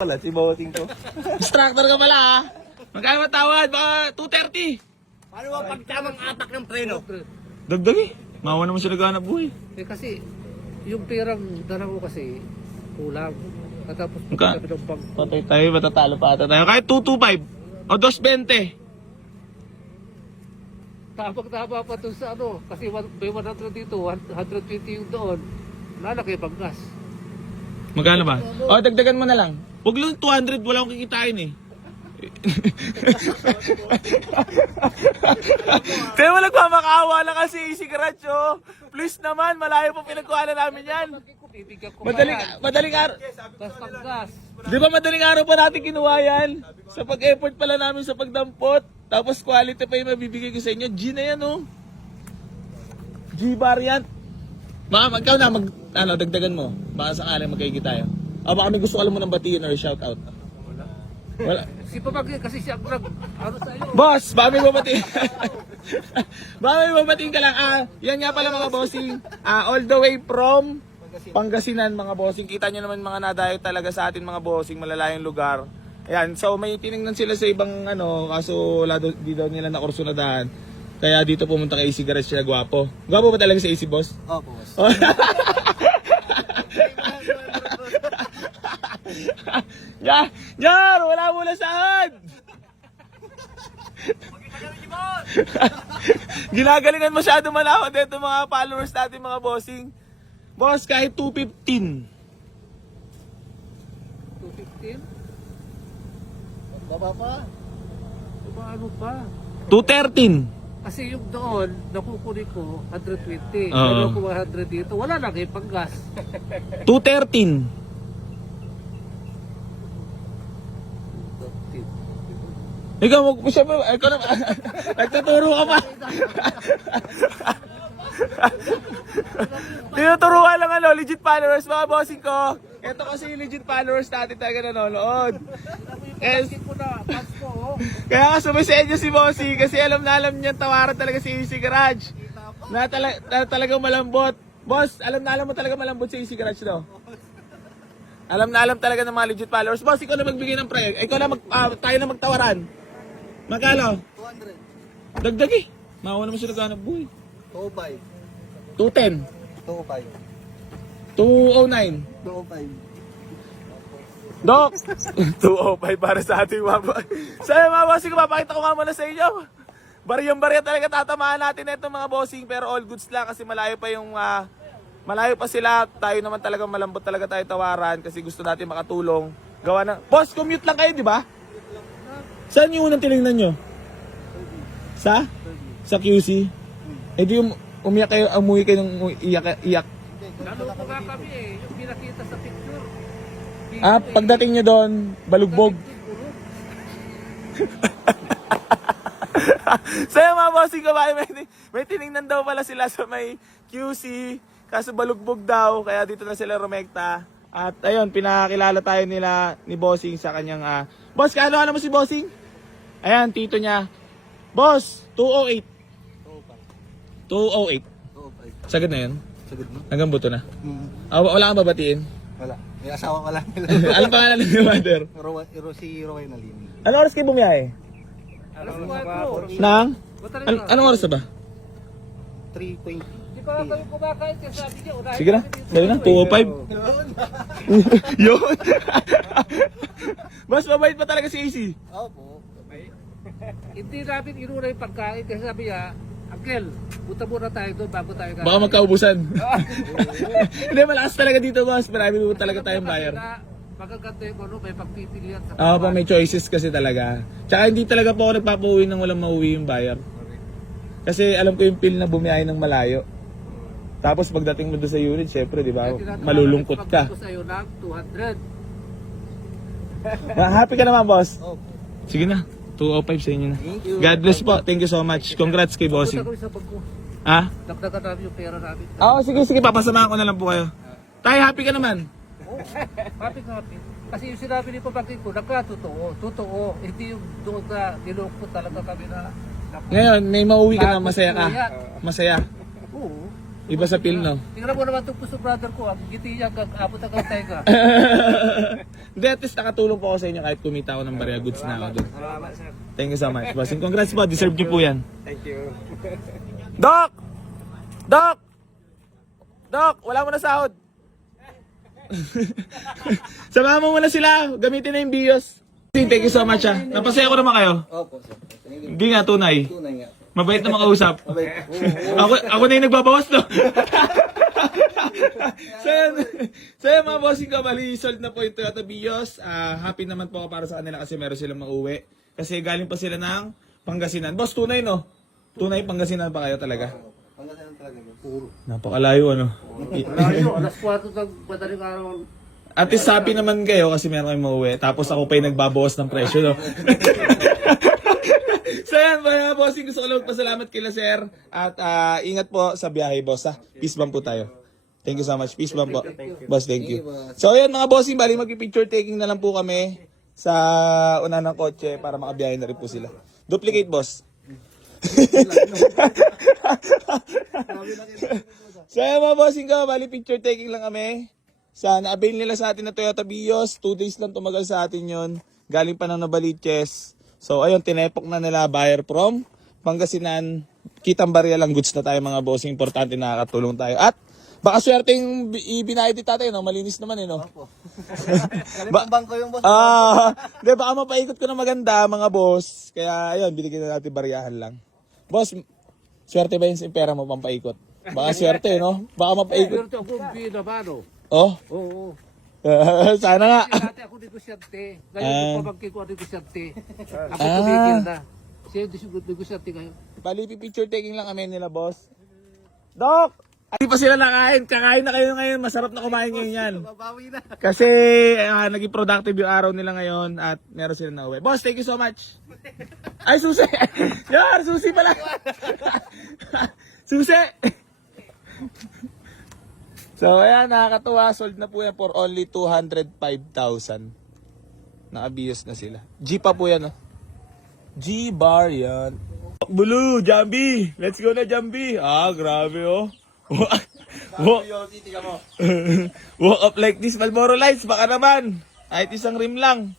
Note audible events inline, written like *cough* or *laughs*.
pala, si Bossing to. Instructor ka pala ha. Magkano matawad? Baka 230. Paano ba pagtamang atak ng preno? Dagdag eh. Mawa naman siya naghanap buhay. Eh kasi, yung perang dala ko kasi, kulang. At tapos Magka- kami ng bang... Patay tayo, matatalo pa ata tayo. Kahit 225 o 220. Tabang-taba pa to sa ano, kasi one- may 100 dito, 120 yung doon. Lalaki pang gas. Magkano ba? O, dagdagan mo na lang. Huwag lang 200, wala akong kikitain eh. *laughs* Kaya mo nagmamakaawa lang kasi si Garage oh. Please naman, malayo pa pinagkuha na namin yan. Madaling, pa madaling araw. Di ba madaling araw pa natin kinuha yan? Sa pag-effort pala namin sa pagdampot. Tapos quality pa yung mabibigay ko sa inyo. G na yan oh. G variant. Baka ikaw na, mag, ano, dagdagan mo. Baka sakaling magkaigi tayo. O baka may gusto ka lang mo ng batiin or shout out. Wala. Si Pamagin kasi siya nag... Ano sa'yo? Boss, baka may babatiin. *laughs* baka may babatiin ka lang. Ah, yan nga pala mga bossing. Ah, all the way from Pangasinan mga bossing. Kita nyo naman mga nadayo talaga sa atin mga bossing, malalayong lugar. Ayan, so may tiningnan sila sa ibang ano, kaso wala daw, di daw nila na kurso na daan. Kaya dito pumunta kay AC Garage sila gwapo. Gwapo ba talaga si AC boss? Opo, boss. *laughs* Ya, Jar, wala mo na sahod. Ginagalingan masyado malawad dito mga followers natin mga bossing. Boss, kahit 215. 215? Baba pa. Ano pa? 213. Kasi yung doon, nakukunin ko 120. Oo. Pero kung 100 dito, wala na kayo pang gas. 213. Ikaw, mag siya pa, ikaw na, *laughs* nagtuturo ka pa. *laughs* Tinuturo ka lang ano, legit followers mga bossing ko. Ito kasi yung legit followers natin talaga nanonood. Yes. Oh. Kaya nga sumisenyo si Bossy kasi alam na alam niya tawaran talaga si Easy Garage. Na, tala, na talagang malambot. Boss, alam na alam mo talaga malambot si Easy Garage no? Alam na alam talaga ng mga legit followers. Boss, ikaw na magbigay ng pre. Ikaw na mag, ah, tayo na magtawaran. Magkano? 200. Dagdag eh. Mawa naman siya naghanap buhay. 205. 210. 205. 209. 205. Dok! *laughs* 205 para sa ating. So yun, mga bossing, papakita ko nga muna sa inyo. Baryang-barya talaga tatamaan natin na itong mga bossing pero all goods lang kasi malayo pa yung ah, malayo pa sila. Tayo naman talaga malambot talaga tayo tawaran kasi gusto natin makatulong. Gawa ng... Boss, commute lang kayo, di ba? Saan yung unang tinignan nyo? Sa? Sa QC? Eh di um, umiyak kayo, umuwi kayo ng iyak, iyak. Lalo nga kami eh, yung pinakita sa picture. Ah, pagdating nyo doon, balugbog. *laughs* yung mga bossing kabahay, may, may tinignan daw pala sila sa may QC, kaso balugbog daw, kaya dito na sila rumekta. At ayun, pinakilala tayo nila ni Bossing sa kanyang, ah, Boss, kaano ano mo si Bossing? Ayan, tito niya. Boss, 208. 208. 205. Sagad na yun? Sagad mo? Hanggang buto na. Hmm. Ah, wala kang babatiin? Wala. May asawa ka lang. *laughs* Anong pangalan ni *laughs* mother? Ro, Ro, si Roy na lini. Ano oras kayo bumiyahe? Alas 4. Nang? An- anong oras na ba? 3.20. Di ba kayo kumakain kasi sabi niya, Sige na, sabi na, 205. *laughs* Yun. Mas mabait pa talaga si AC. Opo. *laughs* Hindi namin inuna yung pagkain kasi sabi niya, Uncle, punta muna tayo doon bago tayo Baka magkaubusan. *laughs* Hindi, malakas talaga dito boss. Marami po talaga tayong buyer. Magaganda yung ano, may pagpipilian sa Oo pa, may choices kasi talaga. Tsaka hindi talaga po ako nagpapauwi nang walang mauwi yung buyer. Kasi alam ko yung feel na bumiyahe ng malayo. Tapos pagdating mo doon sa unit, syempre, di ba, malulungkot ka. Pag sa'yo ng 200. Ah, Happy ka naman, boss? Opo. Sige na, 205 sa inyo na. Thank you. God bless po. Thank you so much. Congrats kay bossing. sa. Ha? Dagdagan namin yung pera namin. Oo, sige, sige. Papasamahan ko na lang po kayo. Tay, happy ka naman. Oh, *laughs* happy ka happy. Kasi yung sinabi ni Pamagin ko, nagkatotoo. Totoo. Hindi yung doon na niloko talaga kami na. Ngayon, may mauwi ka na, masaya ka. Masaya. Iba sa pil, no? Tingnan mo naman itong puso brother ko. Ang giti niya, abot ang tenga. *laughs* Hindi, at least nakatulong po ako sa inyo kahit kumita ako ng barya goods na ako doon. Thank you so much, boss. And congrats po, deserve niyo po yan. Thank you. *laughs* Doc! Doc! Doc, wala mo na sahod. *laughs* Samahan mo muna sila. Gamitin na yung bios. Thank you so much ah. Napasaya ko naman kayo. Opo, sir. Hindi nga tunay. Tunay nga. Mabait na makausap. Mabait. ako, ako na yung nagbabawas, no? *laughs* so, yun, so yun, mga bossing ko, bali, sold na po yung Toyota Vios. Ah, happy naman po ako para sa kanila kasi meron silang mauwi. Kasi galing pa sila ng Pangasinan. Boss, tunay, no? Tunay, Pangasinan pa kayo talaga. Pangasinan talaga. Puro. Napakalayo, ano? Malayo, alas 4 ng madaling araw. At least happy naman kayo kasi meron kayong mauwi. Tapos ako pa yung nagbabawas ng presyo, no? *laughs* *laughs* so yan, mga bossing, gusto ko lang magpasalamat kila sir. At ah, ingat po sa biyahe, boss, ha? Peace bomb po tayo. Thank you so much. Peace bomb po. Boss, thank you. So yan, mga bossing, bali mag-picture taking na lang po kami sa una ng kotse para makabiyahe na rin po sila. Duplicate, boss. *laughs* So yan mga bossing ko, bali picture taking lang kami. Sa na-avail nila sa atin na Toyota Vios, 2 days lang tumagal sa atin yon Galing pa ng Nabaliches. So ayun, tinepok na nila buyer from Pangasinan. Kitang barya lang goods na tayo mga bossing. Importante nakakatulong tayo. At baka swerte yung ibinayad ni tatay, no? Malinis naman eh, no? Galing *laughs* pang bangko yung boss. Ah, *laughs* di baka mapaikot ko na maganda mga boss. Kaya ayun, binigyan na natin bariyahan lang. Boss, swerte ba yun sa pera mo pampaikot? Baka swerte, no? Baka mapaikot. Ito ako, binabano. Oh, Oo. Sana nga. Dati ako negosyante. Ngayon, Ah. yung pamangkin ko ang negosyante. Ako tumigil na. Siya yung dis- negosyante ngayon. Bali, picture taking lang kami nila, boss. Doc! Hindi pa sila nakain. Kakain na kayo ngayon. Masarap na kumain ngayon yan. Babawi na. Kasi ah, naging productive yung araw nila ngayon at meron sila na uwi. Boss, thank you so much. Ay, susi! *laughs* Yar, susi pala! *laughs* susi! So, ayan, nakakatuwa. Sold na po yan for only 205,000. Nakabiyos na sila. G pa po yan, oh. G-bar yan. Blue, Jambi! Let's go na, Jambi! Ah, grabe, oh. *laughs* Walk, tingnan mo. *laughs* walk up like this, Malboro Lights, baka naman. Kahit isang rim lang.